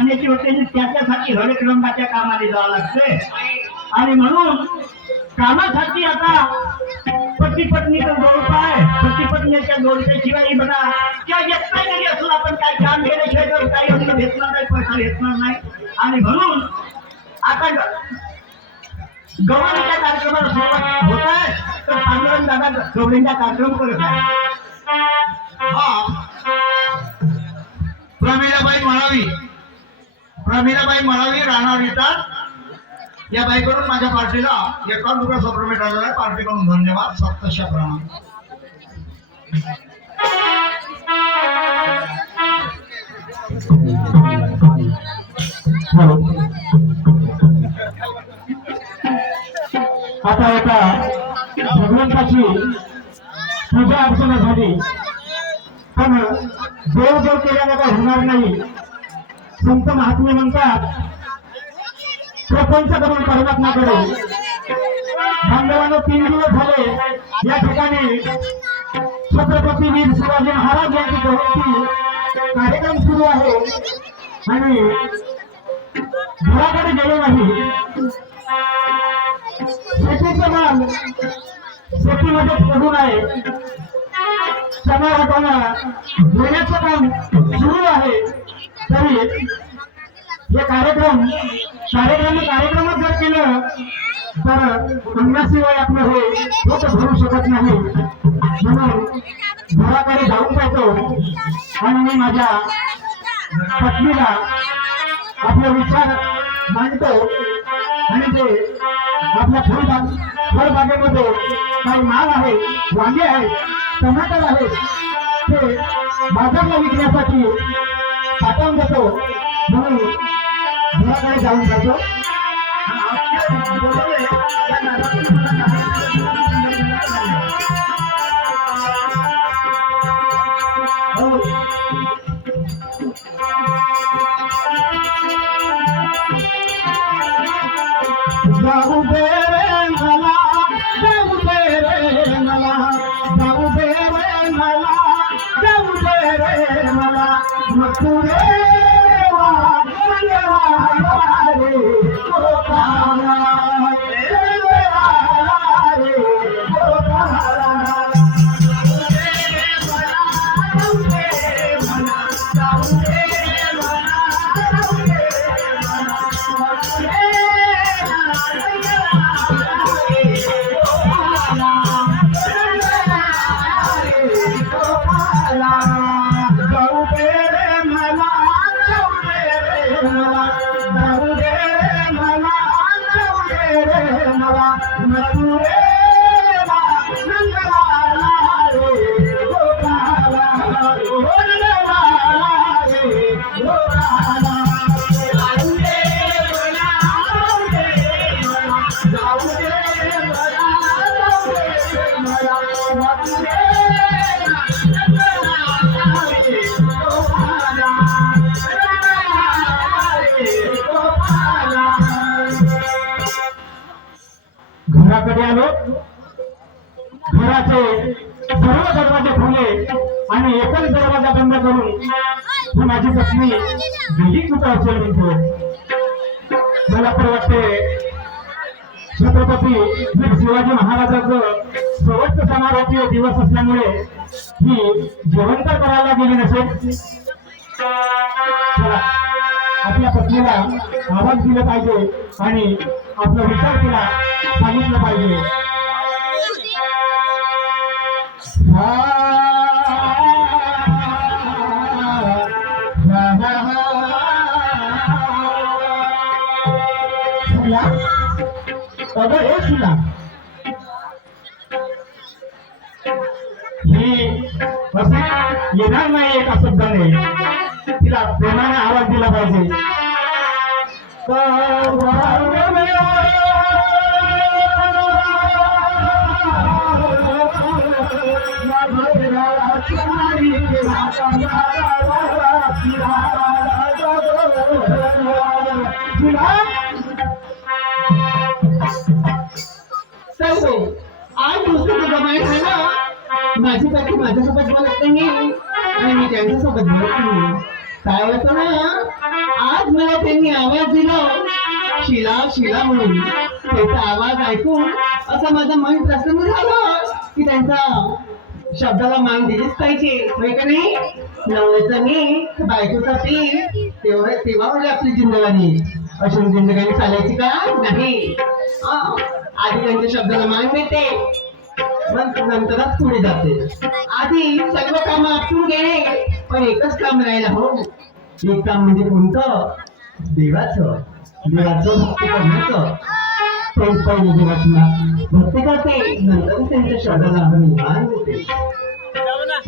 खाण्याची होते त्याच्यासाठी हरिक्रमाच्या कामाने जावं लागते आणि म्हणून कामासाठी आता पती पत्नीचा जोडपा आहे. पती पत्नीच्या जोडप्याशिवाय बघा किंवा येत नाही जरी असून आपण काय काम केल्याशिवाय तर काही असं भेटणार नाही, पैसा भेटणार नाही. आणि म्हणून आता गव्हाणीच्या कार्यक्रमाला सुरुवात होत आहे तर पांडुरंग दादा गवळींचा कार्यक्रम करत आहे. प्रमिलाबाई मळावी राहणार येतात. या बाईकडून माझ्या पार्टीला 51 रुपये सप्लिमेंट आलेला आहे. पार्टीकडून धन्यवाद. सप्तशा प्रमाण. आता एका भगवंताची पूजा अर्चना झाली पण देव देव केल्याने काय होणार नाही. संत महात्मे म्हणतात प्रपंच करून परमात्माकडे. बांधवांनो 3 दिवस झाले या ठिकाणी छत्रपती वीर शिवाजी महाराज यांची जयंती कार्यक्रम सुरू आहे आणि घराकडे गेले नाही. शेतीचं माल शेतीमध्ये पडून आहे. समारंभाला घेण्याचं काम सुरू आहे तरी हे कार्यक्रमात जर केलं तर अन्नाशिवाय आपलं हे पोट भरू शकत नाही. म्हणून घराकडे जाऊन जातो आणि मी माझ्या पत्नीला आपले विचार मांडतो आणि ते आपल्या फळबागेमध्ये काही माल आहे, वांगे आहे, टमाटर आहे ते बाजारला विकण्यासाठी पाठवून देतो. म्हणून घराकडे जाऊन जातो. जाऊ दे रे मला, जाऊ दे रे मला, जाऊ दे रे मला, जाऊ दे रे मला, मथुरे घराकडे आलो. घराचे सर्व दरवाजे खुले आणि एकच दरवाजा बंद करून माझी पत्नी गेली कुठं असेल म्हणतो. मला तर वाटते छत्रपती वीर शिवाजी महाराजांचं शेवटचा समारोपीय दिवस असल्यामुळे ही जेवण तर करायला गेली नसेल. आपल्या पत्नीला आवाज दिला पाहिजे आणि आपला विचार तिला सांगितलं पाहिजे. अगं हे शिला ही असे येणार नाही एका शब्दाने. तिला प्रेमाने आवाज दिला पाहिजे. आज दुसरं जमायचं आहे ना. माझी बाकी माझ्यासोबत बोलत नाही आणि मी त्यांच्यासोबत बोलत नाही. काय होतं ना आज मला त्यांनी आवाज दिला, शिला शिला म्हणून. त्याचा आवाज ऐकून असं माझं मन प्रसन्न झालं की त्यांचा शब्दाला मान दिलीच पाहिजे, होय का नाही? नवऱ्याचं मी बायकोसाठी तेव्हा आपली जिंदगानी अशी जिंदगानी चालायची का नाही? आधी त्यांच्या शब्दाला मान देते, मग नंतरच पुढे जाते. आधी सर्व काम आटून गेले, पण एकच काम राहिलं हो. एक काम म्हणजे कोणतं? देवाचं भक्ती करण्याचं. ते पहिले देवाची भक्ती करते, नंतर त्यांच्या शब्दाला मान देते. जाऊ ना.